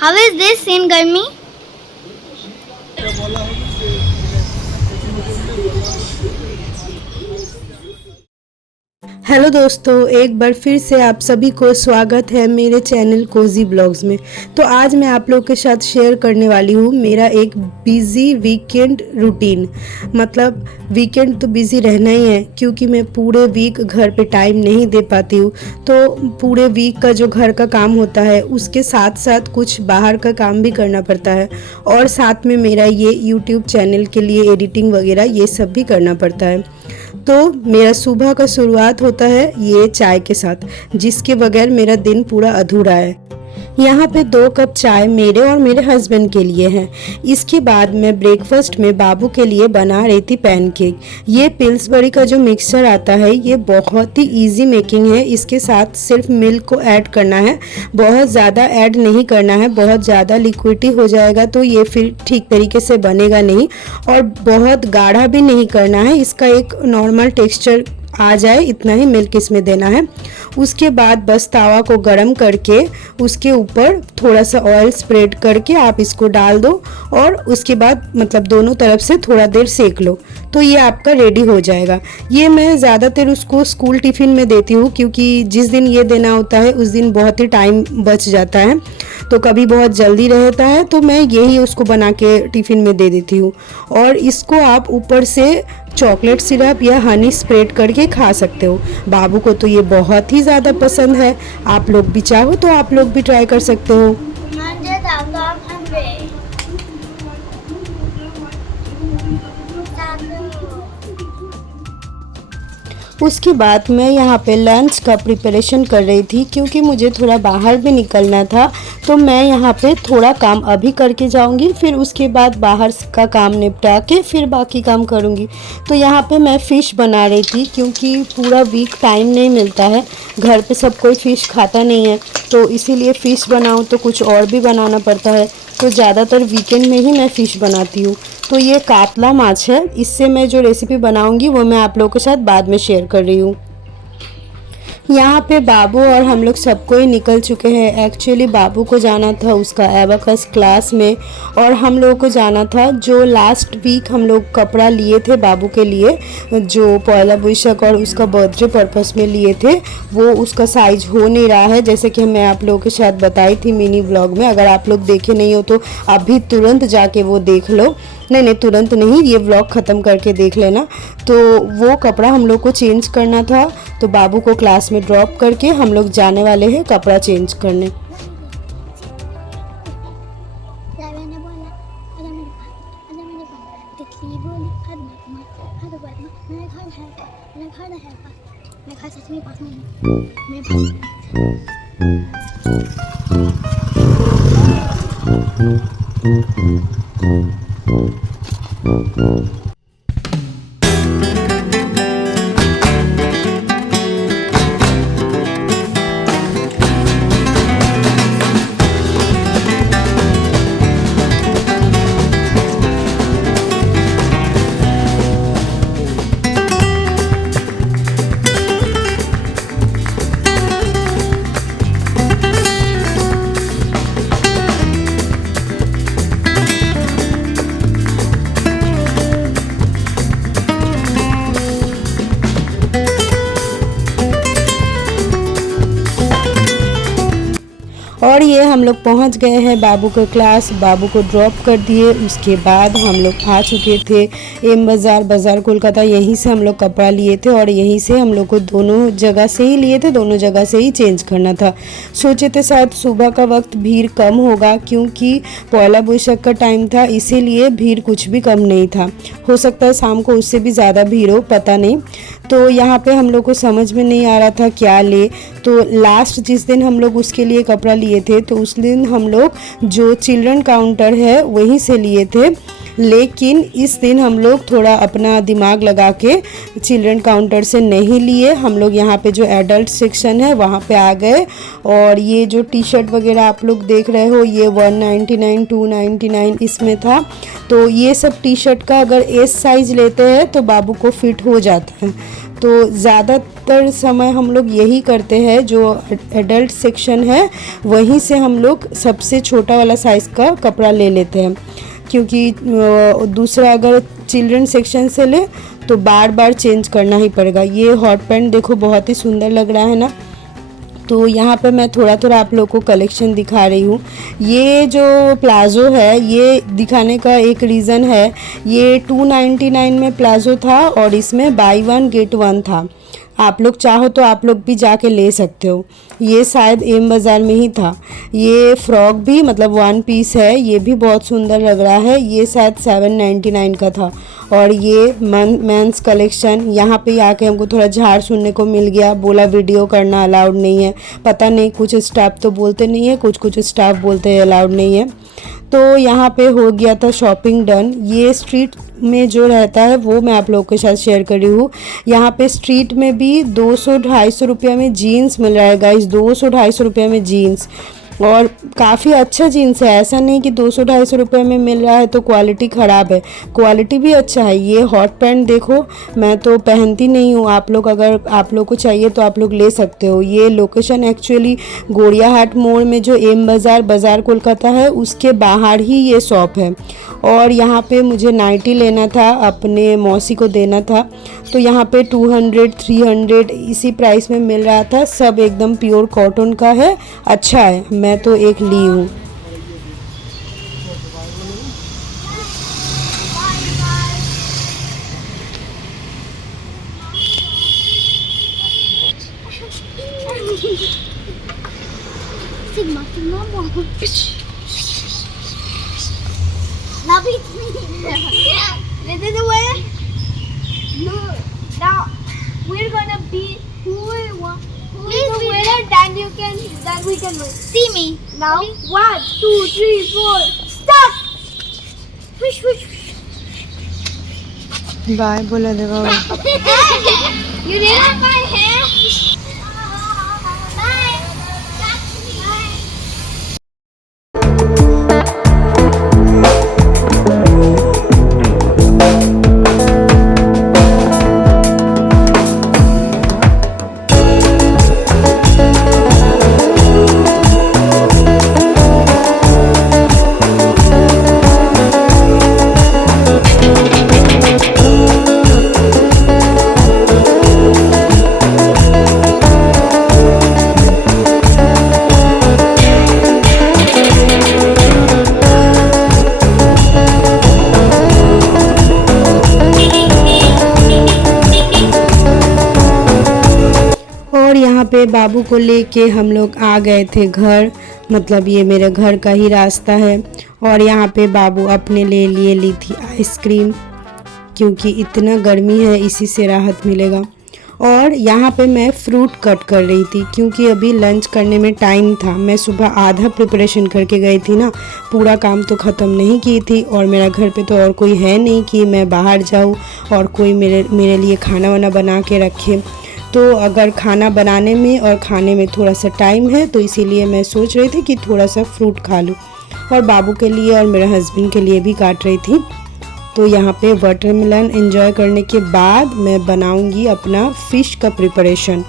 How is this in Garmi? Hello दोस्तों, एक बार फिर से आप सभी को स्वागत है मेरे चैनल कोजी ब्लॉग्स में। तो आज मैं आप लोगों के साथ शेयर करने वाली हूँ मेरा एक बिज़ी वीकेंड रूटीन। मतलब वीकेंड तो बिज़ी रहना ही है क्योंकि मैं पूरे वीक घर पे टाइम नहीं दे पाती हूँ। तो पूरे वीक का जो घर का काम होता है उसके साथ साथ कुछ बाहर का काम भी करना पड़ता है और साथ में मेरा ये यूट्यूब चैनल के लिए एडिटिंग वगैरह ये सब भी करना पड़ता है। तो मेरा सुबह का शुरुआत होता है ये चाय के साथ, जिसके बगैर मेरा दिन पूरा अधूरा है। यहाँ पे 2 कप चाय मेरे और मेरे हस्बैंड के लिए हैं। इसके बाद मैं ब्रेकफास्ट में बाबू के लिए बना रही थी पैनकेक। ये पिल्सबरी का जो मिक्सचर आता है ये बहुत ही इजी मेकिंग है। इसके साथ सिर्फ मिल्क को ऐड करना है, बहुत ज़्यादा ऐड नहीं करना है। बहुत ज़्यादा लिक्विडी हो जाएगा तो ये फिर ठीक तरीके से बनेगा नहीं, और बहुत गाढ़ा भी नहीं करना है। इसका एक नॉर्मल टेक्सचर आ जाए इतना ही मिल्क इसमें देना है। उसके बाद बस तावा को गरम करके उसके ऊपर थोड़ा सा ऑयल स्प्रेड करके आप इसको डाल दो और उसके बाद मतलब दोनों तरफ से थोड़ा देर सेक लो तो ये आपका रेडी हो जाएगा। ये मैं ज़्यादातर उसको स्कूल टिफ़िन में देती हूँ क्योंकि जिस दिन ये देना होता है उस दिन बहुत ही टाइम बच जाता है, तो कभी बहुत जल्दी रहता है तो मैं यही उसको बना के टिफ़िन में दे देती हूँ। और इसको आप ऊपर से चॉकलेट सिरप या हनी स्प्रेड करके खा सकते हो। बाबू को तो ये बहुत ही ज़्यादा पसंद है। आप लोग भी चाहो तो आप लोग भी ट्राई कर सकते हो। उसके बाद मैं यहाँ पे लंच का प्रिपरेशन कर रही थी क्योंकि मुझे थोड़ा बाहर भी निकलना था। तो मैं यहाँ पे थोड़ा काम अभी करके जाऊँगी, फिर उसके बाद बाहर का काम निपटा के फिर बाकी काम करूँगी। तो यहाँ पे मैं फ़िश बना रही थी क्योंकि पूरा वीक टाइम नहीं मिलता है, घर पे सब कोई फ़िश खाता नहीं है, तो इसीलिए फ़िश बनाऊँ तो कुछ और भी बनाना पड़ता है। तो ज़्यादातर वीकेंड में ही मैं फ़िश बनाती हूँ। तो ये कातला माछ है, इससे मैं जो रेसिपी बनाऊंगी वो मैं आप लोगों के साथ बाद में शेयर कर रही हूँ। यहाँ पे बाबू और हम लोग सबको ही निकल चुके हैं। एक्चुअली बाबू को जाना था उसका एबाकस क्लास में और हम लोगों को जाना था जो लास्ट वीक हम लोग कपड़ा लिए थे बाबू के लिए, जो पहला वैशाख और उसका बर्थडे पर्पस में लिए थे, वो उसका साइज हो नहीं रहा है। जैसे कि मैं आप लोगों के साथ बताई थी मिनी व्लॉग में। अगर आप लोग देखे नहीं हो तो अभी तुरंत जाके वो देख लो। नहीं तुरंत नहीं, ये व्लॉग ख़त्म करके देख लेना। तो वो कपड़ा हम लोग को चेंज करना था, तो बाबू को क्लास में ड्रॉप करके हम लोग जाने वाले हैं कपड़ा चेंज करने। और ये हम लोग पहुंच गए हैं बाबू के क्लास। बाबू को ड्रॉप कर दिए, उसके बाद हम लोग आ चुके थे एम बाज़ार कोलकाता। यहीं से हम लोग कपड़ा लिए थे और यहीं से हम लोग को दोनों जगह से ही लिए थे, दोनों जगह से ही चेंज करना था। सोचे थे शायद सुबह का वक्त भीड़ कम होगा क्योंकि पहला वैशाख का टाइम था, इसीलिए भीड़ कुछ भी कम नहीं था। हो सकता है शाम को उससे भी ज़्यादा भीड़ हो, पता नहीं। तो यहाँ पे हम लोग को समझ में नहीं आ रहा था क्या ले। तो लास्ट जिस दिन हम लोग उसके लिए कपड़ा लिए थे तो उस दिन हम लोग जो चिल्ड्रन काउंटर है वहीं से लिए थे, लेकिन इस दिन हम लोग थोड़ा अपना दिमाग लगा के चिल्ड्रन काउंटर से नहीं लिए। हम लोग यहाँ पे जो एडल्ट सेक्शन है वहाँ पे आ गए। और ये जो टी शर्ट वगैरह आप लोग देख रहे हो ये 199 299 इसमें था। तो ये सब टी शर्ट का अगर एस साइज़ लेते हैं तो बाबू को फिट हो जाता है। तो ज़्यादातर समय हम लोग यही करते हैं, जो एडल्ट सेक्शन है वहीं से हम लोग सबसे छोटा वाला साइज़ का कपड़ा ले लेते हैं, क्योंकि दूसरा अगर चिल्ड्रन सेक्शन से ले तो बार बार चेंज करना ही पड़ेगा। ये हॉट पैंट देखो बहुत ही सुंदर लग रहा है ना। तो यहाँ पे मैं थोड़ा थोड़ा आप लोगों को कलेक्शन दिखा रही हूँ। ये जो प्लाज़ो है ये दिखाने का एक रीज़न है, ये 299 में प्लाज़ो था और इसमें बाई 1 गेट 1 था। आप लोग चाहो तो आप लोग भी जाके ले सकते हो। ये शायद एम बाज़ार में ही था। ये फ्रॉक भी मतलब 1 पीस है, ये भी बहुत सुंदर लग रहा है। ये शायद 799 का था। और ये मेंस कलेक्शन, यहाँ पे आके हमको थोड़ा झाड़ सुनने को मिल गया। बोला वीडियो करना अलाउड नहीं है, पता नहीं कुछ स्टाफ तो बोलते नहीं है, कुछ स्टाफ बोलते हैं अलाउड नहीं है। तो यहाँ पे हो गया था शॉपिंग डन। ये स्ट्रीट में जो रहता है वो मैं आप लोगों के साथ शेयर कर रही हूँ। यहाँ पे स्ट्रीट में भी 200-250 रुपये में जीन्स मिल रहा है गाइस, 200-250 रुपये में जीन्स, और काफ़ी अच्छा जीन्स है। ऐसा नहीं कि 200-250 रुपये में मिल रहा है तो क्वालिटी ख़राब है, क्वालिटी भी अच्छा है। ये हॉट पैंट देखो, मैं तो पहनती नहीं हूँ, आप लोग अगर आप लोग को चाहिए तो आप लोग ले सकते हो। ये लोकेशन एक्चुअली गोड़ियाहाट मोड़ में जो एम बाज़ार कोलकाता है उसके बाहर ही ये शॉप है। और यहाँ पे मुझे नाइटी लेना था, अपने मौसी को देना था, तो यहाँ पे 200-300 इसी प्राइस में मिल रहा था। सब एकदम प्योर कॉटन का है, अच्छा है। मैं तो एक ली हूँ। Now beat me. This is the way. No. Now we're gonna be who is the winner. Then we can win. See me. Now 1, 2, 3, 4. Stop. Wish. Bye बोला दे बाबा। You didn't my hair. Bye. और यहाँ पे बाबू को लेके हम लोग आ गए थे घर, मतलब ये मेरे घर का ही रास्ता है। और यहाँ पे बाबू अपने लिए ली थी आइसक्रीम, क्योंकि इतना गर्मी है इसी से राहत मिलेगा। और यहाँ पे मैं फ्रूट कट कर रही थी, क्योंकि अभी लंच करने में टाइम था। मैं सुबह आधा प्रिपरेशन करके गई थी ना, पूरा काम तो ख़त्म नहीं की थी। और मेरा घर पे तो और कोई है नहीं कि मैं बाहर जाऊँ और कोई मेरे लिए खाना वाना बना के रखे। तो अगर खाना बनाने में और खाने में थोड़ा सा टाइम है तो इसीलिए मैं सोच रही थी कि थोड़ा सा फ्रूट खा लूँ। और बाबू के लिए और मेरे हस्बैंड के लिए भी काट रही थी। तो यहाँ पे वाटरमेलन एंजॉय करने के बाद मैं बनाऊंगी अपना फ़िश का प्रिपरेशन।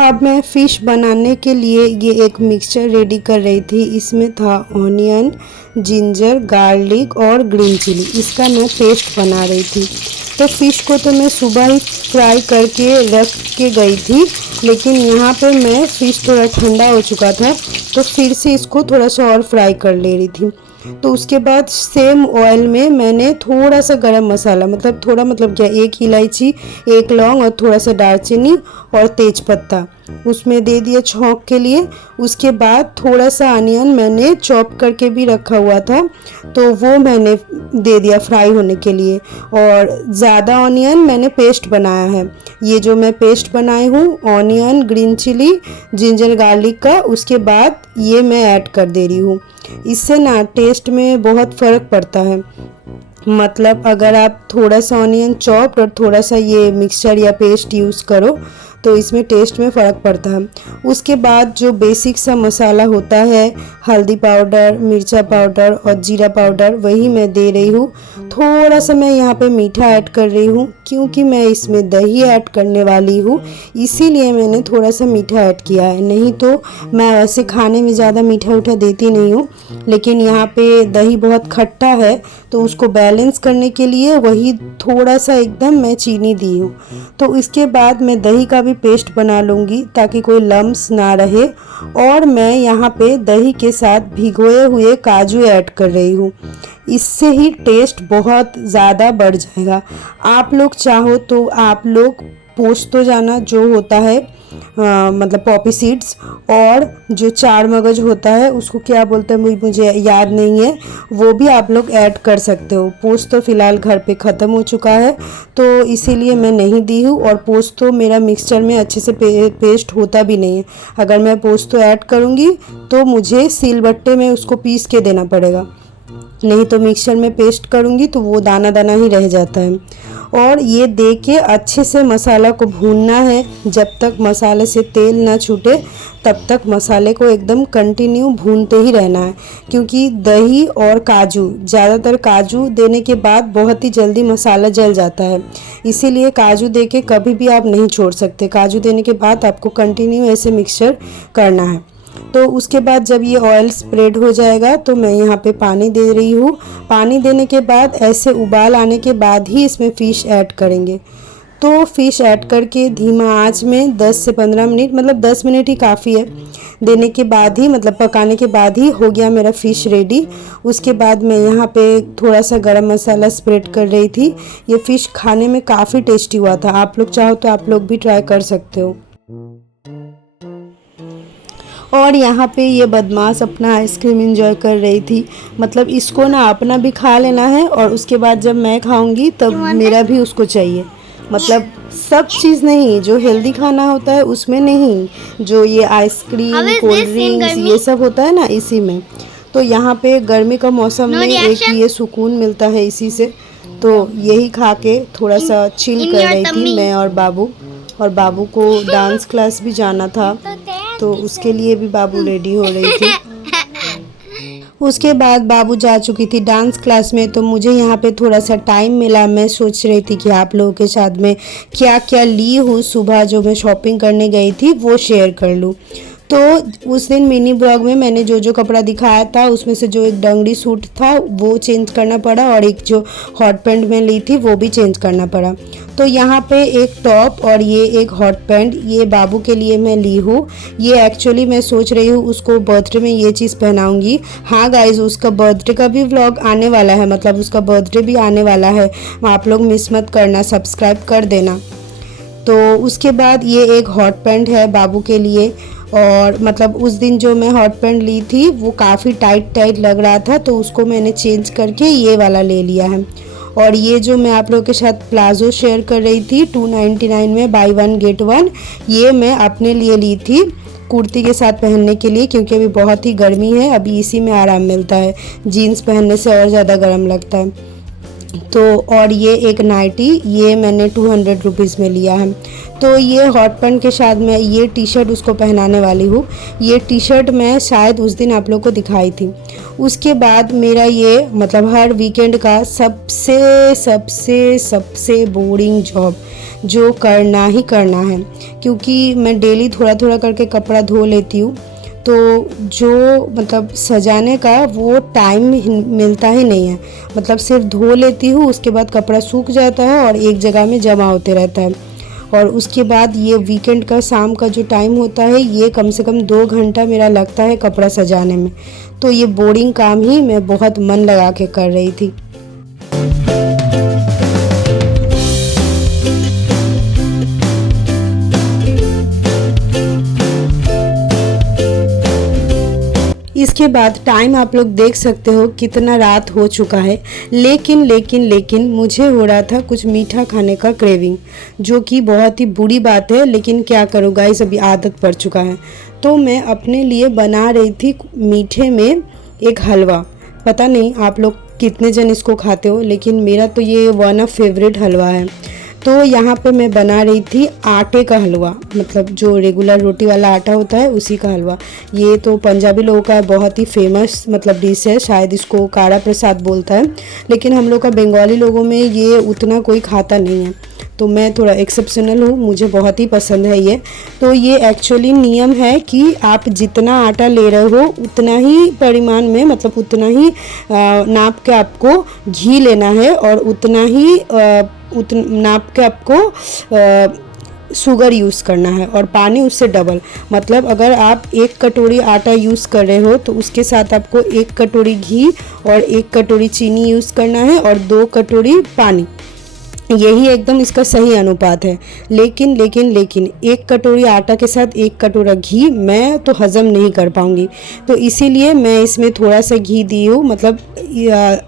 अब मैं फ़िश बनाने के लिए ये एक मिक्सचर रेडी कर रही थी। इसमें था ऑनियन, जिंजर, गार्लिक और ग्रीन चिली। इसका मैं पेस्ट बना रही थी। तो फ़िश को तो मैं सुबह ही फ्राई करके रख के गई थी, लेकिन यहाँ पे मैं फ़िश थोड़ा ठंडा हो चुका था तो फिर से इसको थोड़ा सा और फ्राई कर ले रही थी। तो उसके बाद सेम ऑयल में मैंने थोड़ा सा गरम मसाला, मतलब थोड़ा मतलब क्या, 1 इलायची, 1 लौंग और थोड़ा सा दालचीनी और तेज पत्ता उसमें दे दिया छौंक के लिए। उसके बाद थोड़ा सा अनियन मैंने चॉप करके भी रखा हुआ था, तो वो मैंने दे दिया फ्राई होने के लिए। और ज़्यादा ऑनियन मैंने पेस्ट बनाया है। ये जो मैं पेस्ट बनाई हूँ onion, green chilli, ginger garlic का, उसके बाद ये मैं ऐड कर दे रही हूँ। इससे ना टेस्ट में बहुत फ़र्क पड़ता है। मतलब अगर आप थोड़ा सा ऑनियन चॉप्ड और थोड़ा सा ये मिक्सचर या पेस्ट यूज़ करो तो इसमें टेस्ट में फ़र्क पड़ता है। उसके बाद जो बेसिक सा मसाला होता है, हल्दी पाउडर, मिर्चा पाउडर और जीरा पाउडर, वही मैं दे रही हूँ। थोड़ा सा मैं यहाँ पे मीठा ऐड कर रही हूँ क्योंकि मैं इसमें दही ऐड करने वाली हूँ, इसीलिए मैंने थोड़ा सा मीठा ऐड किया है। नहीं तो मैं वैसे खाने में ज़्यादा मीठा उठा देती नहीं हूँ, लेकिन यहाँ पे दही बहुत खट्टा है तो उसको बैलेंस करने के लिए वही थोड़ा सा एकदम मैं चीनी दी हूँ। तो इसके बाद मैं दही का भी पेस्ट बना लूँगी ताकि कोई लम्स ना रहे। और मैं यहाँ पे दही के साथ भिगोए हुए काजू ऐड कर रही हूँ, इससे ही टेस्ट बहुत ज़्यादा बढ़ जाएगा। आप लोग चाहो तो आप लोग पोस्तो जाना जो होता है, मतलब पॉपी सीड्स, और जो चार मगज होता है उसको क्या बोलते हैं मुझे याद नहीं है, वो भी आप लोग ऐड कर सकते हो। पोस्त तो फ़िलहाल घर पे ख़त्म हो चुका है तो इसीलिए मैं नहीं दी हूँ। और पोस्त तो मेरा मिक्सचर में अच्छे से पेस्ट होता भी नहीं है। अगर मैं पोस्त तो ऐड करूँगी तो मुझे सिलबट्टे में उसको पीस के देना पड़ेगा, नहीं तो मिक्सचर में पेस्ट करूँगी तो वो दाना दाना ही रह जाता है। और ये दे के अच्छे से मसाला को भूनना है। जब तक मसाले से तेल ना छूटे तब तक मसाले को एकदम कंटिन्यू भूनते ही रहना है, क्योंकि दही और काजू, ज़्यादातर काजू देने के बाद बहुत ही जल्दी मसाला जल जाता है, इसीलिए काजू दे के कभी भी आप नहीं छोड़ सकते। काजू देने के बाद आपको कंटिन्यू ऐसे मिक्सचर करना है। तो उसके बाद जब ये ऑयल स्प्रेड हो जाएगा तो मैं यहाँ पे पानी दे रही हूँ। पानी देने के बाद ऐसे उबाल आने के बाद ही इसमें फ़िश ऐड करेंगे। तो फ़िश ऐड करके धीमा आंच में 10 से 15 मिनट, मतलब 10 मिनट ही काफ़ी है, देने के बाद ही, मतलब पकाने के बाद ही हो गया मेरा फ़िश रेडी। उसके बाद मैं यहाँ पे थोड़ा सा गरम मसाला स्प्रेड कर रही थी। ये फ़िश खाने में काफ़ी टेस्टी हुआ था। आप लोग चाहो तो आप लोग भी ट्राई कर सकते हो। और यहाँ पे ये बदमाश अपना आइसक्रीम एंजॉय कर रही थी। मतलब इसको ना अपना भी खा लेना है और उसके बाद जब मैं खाऊंगी तब मेरा भी उसको चाहिए। मतलब सब चीज़ नहीं, जो हेल्दी खाना होता है उसमें नहीं, जो ये आइसक्रीम, कोल्ड ड्रिंक्स, ये सब होता है ना, इसी में। तो यहाँ पे गर्मी का मौसम में एक ये सुकून मिलता है इसी से। तो यही खा के थोड़ा सा चिल कर रही थी मैं और बाबू। और बाबू को डांस क्लास भी जाना था तो उसके लिए भी बाबू रेडी हो रही थी। उसके बाद बाबू जा चुकी थी डांस क्लास में, तो मुझे यहाँ पे थोड़ा सा टाइम मिला। मैं सोच रही थी कि आप लोगों के साथ में क्या क्या ली हूँ सुबह जो मैं शॉपिंग करने गई थी वो शेयर कर लूँ। तो उस दिन मिनी ब्लॉग में मैंने जो जो कपड़ा दिखाया था उसमें से जो एक डंगड़ी सूट था वो चेंज करना पड़ा, और एक जो हॉट पैंट में ली थी वो भी चेंज करना पड़ा। तो यहाँ पे एक टॉप और ये एक हॉट पैंट ये बाबू के लिए मैं ली हूँ। ये एक्चुअली मैं सोच रही हूँ उसको बर्थडे में ये चीज़ पहनाऊँगी। हाँ गाइज, उसका बर्थडे का भी व्लॉग आने वाला है, मतलब उसका बर्थडे भी आने वाला है। आप लोग मिस मत करना, सब्सक्राइब कर देना। तो उसके बाद ये एक हॉट पैंट है बाबू के लिए। और मतलब उस दिन जो मैं हॉट पैंट ली थी वो काफ़ी टाइट लग रहा था, तो उसको मैंने चेंज करके ये वाला ले लिया है। और ये जो मैं आप लोगों के साथ प्लाजो शेयर कर रही थी 299 में बाय 1 गेट 1, ये मैं अपने लिए ली थी कुर्ती के साथ पहनने के लिए, क्योंकि अभी बहुत ही गर्मी है, अभी इसी में आराम मिलता है, जीन्स पहनने से और ज़्यादा गर्म लगता है। तो और ये एक नाइटी ये मैंने 200 रुपीज़ में लिया है। तो ये हॉट पैंट के साथ मैं ये टी शर्ट उसको पहनाने वाली हूँ। ये टी शर्ट मैं शायद उस दिन आप लोग को दिखाई थी। उसके बाद मेरा ये मतलब हर वीकेंड का सबसे बोरिंग जॉब जो करना ही करना है, क्योंकि मैं डेली थोड़ा थोड़ा करके कपड़ा धो लेती हूँ, तो जो मतलब सजाने का वो टाइम मिलता ही नहीं है। मतलब सिर्फ धो लेती हूँ, उसके बाद कपड़ा सूख जाता है और एक जगह में जमा होते रहता है। और उसके बाद ये वीकेंड का शाम का जो टाइम होता है, ये कम से कम 2 घंटा मेरा लगता है कपड़ा सजाने में। तो ये बोरिंग काम ही मैं बहुत मन लगा के कर रही थी। इसके बाद टाइम आप लोग देख सकते हो कितना रात हो चुका है, लेकिन मुझे हो रहा था कुछ मीठा खाने का क्रेविंग, जो कि बहुत ही बुरी बात है, लेकिन क्या करूँ गाइस, अभी आदत पड़ चुका है। तो मैं अपने लिए बना रही थी मीठे में एक हलवा। पता नहीं आप लोग कितने जन इसको खाते हो, लेकिन मेरा तो ये वन ऑफ फेवरेट हलवा है। तो यहाँ पे मैं बना रही थी आटे का हलवा, मतलब जो रेगुलर रोटी वाला आटा होता है उसी का हलवा। ये तो पंजाबी लोगों का बहुत ही फेमस मतलब डिश है, शायद इसको काड़ा प्रसाद बोलता है, लेकिन हम लोग का बंगाली लोगों में ये उतना कोई खाता नहीं है। तो मैं थोड़ा एक्सेप्शनल हूँ, मुझे बहुत ही पसंद है ये। तो ये एक्चुअली नियम है कि आप जितना आटा ले रहे हो उतना ही परिमाण में, मतलब उतना ही नाप के आपको घी लेना है, और उतना ही नाप के आपको शुगर यूज़ करना है, और पानी उससे डबल। मतलब अगर आप 1 कटोरी आटा यूज़ कर रहे हो तो उसके साथ आपको 1 कटोरी घी और 1 कटोरी चीनी यूज़ करना है, और 2 कटोरी पानी। यही एकदम इसका सही अनुपात है। लेकिन 1 कटोरी आटा के साथ 1 कटोरा घी मैं तो हज़म नहीं कर पाऊँगी, तो इसीलिए मैं इसमें थोड़ा सा घी दी हूँ। मतलब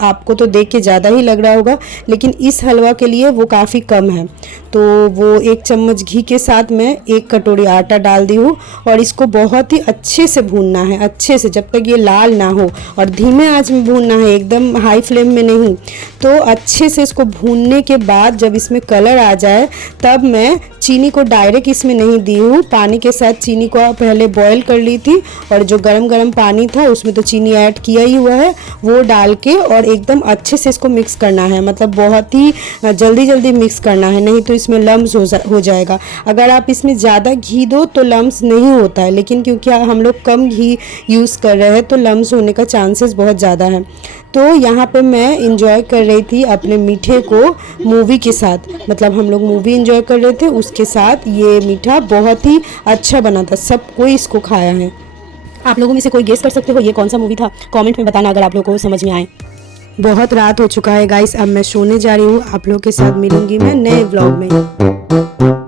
आपको तो देख के ज़्यादा ही लग रहा होगा, लेकिन इस हलवा के लिए वो काफ़ी कम है। तो वो 1 चम्मच घी के साथ मैं 1 कटोरी आटा डाल दी हूँ, और इसको बहुत ही अच्छे से भूनना है, अच्छे से, जब तक ये लाल ना हो, और धीमे आंच में भूनना है, एकदम हाई फ्लेम में नहीं। तो अच्छे से इसको भूनने के बाद जब इसमें कलर आ जाए, तब मैं चीनी को डायरेक्ट इसमें नहीं दी हूँ, पानी के साथ चीनी को पहले बॉईल कर ली थी, और जो गरम पानी था उसमें तो चीनी ऐड किया ही हुआ है, वो डाल के और एकदम अच्छे से इसको मिक्स करना है। मतलब बहुत ही जल्दी मिक्स करना है, नहीं तो इसमें लम्स हो जाएगा। अगर आप इसमें ज़्यादा घी दो तो लम्स नहीं होता है, लेकिन क्योंकि हम लोग कम घी यूज़ कर रहे हैं तो लम्स होने का चांसेस बहुत ज़्यादा है। तो यहाँ पे मैं इंजॉय कर रही थी अपने मीठे को मूवी के साथ, मतलब हम लोग मूवी इंजॉय कर रहे थे, उसके साथ ये मीठा बहुत ही अच्छा बना था, सब कोई इसको खाया है। आप लोगों में से कोई गेस कर सकते हो ये कौन सा मूवी था? कमेंट में बताना अगर आप लोगों को समझ में आए। बहुत रात हो चुका है गाइस, अब मैं सोने जा रही हूँ। आप लोगों के साथ मिलूंगी मैं नए व्लॉग में।